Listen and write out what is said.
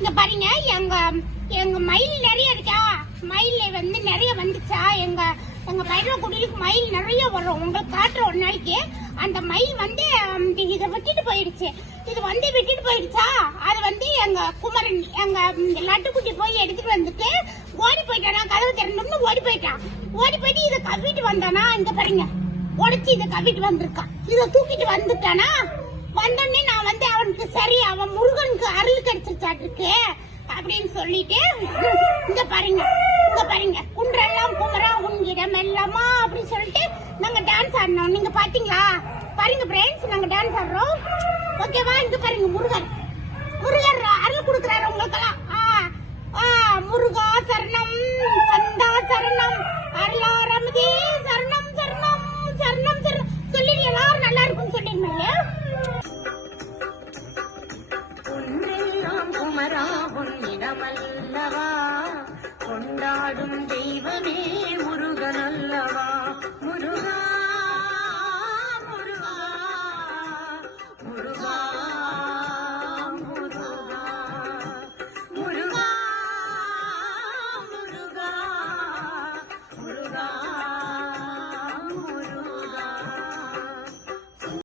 இங்க பாருங்க, எங்க எங்க மயில் நிறைய இருக்கா, மயில் வந்து நிறைய வந்துச்சா. எங்க எங்க பைரவக்குடியிலுக்கு மயில் நிறைய வரும். உங்களுக்கு காட்டுற ஒரு நாளைக்கு அந்த மயில் வந்து இதை விட்டுட்டு போயிடுச்சு. இது வந்து விட்டுட்டு போயிடுச்சா. அது வந்து எங்க குமரன் எங்க லட்டுக்குட்டி போய் எடுத்துட்டு வந்துட்டு ஓடி போயிட்டானா. கதவு திறந்தோம்னு ஓடி போயிட்டான். ஓடி போயிட்டு இதை கவிட்டு வந்தானா. இங்க பாருங்க, உடச்சி இதை கவிட்டு வந்திருக்கான். இதை தூக்கிட்டு வந்துட்டானா. வந்தோடனே நான் வந்து அவனுக்கு சரி, அவன் முருகனுக்கு அருள் கிடைச்சிருச்சாட்டுருக்கு அப்படின்னு சொல்லிட்டு இங்க பாருங்க, இங்க பாருங்க, குன்றெல்லாம் குமரா உன்கிடம் எல்லாமா அப்படின்னு சொல்லிட்டு நாங்க டான்ஸ் ஆடினோம். நீங்க பாத்தீங்களா? பாருங்க ஃப்ரெண்ட்ஸ், நாங்க டான்ஸ் ஆடுறோம். ஓகேவா? இங்க பாருங்க, முருகர் அருள் கொடுக்குறாரு உங்களுக்கெல்லாம். முருகா சரணம், கந்தா சரணம், அருளாரமுதே சரணம் சரணம் சரணம் சரணம் சொல்லி எல்லாரும் நல்லா இருக்கும்னு சொல்லிருந்தீங்க. குமரா உன்னிடமல்லவா கொண்டாடும் தெய்வமே முருகா.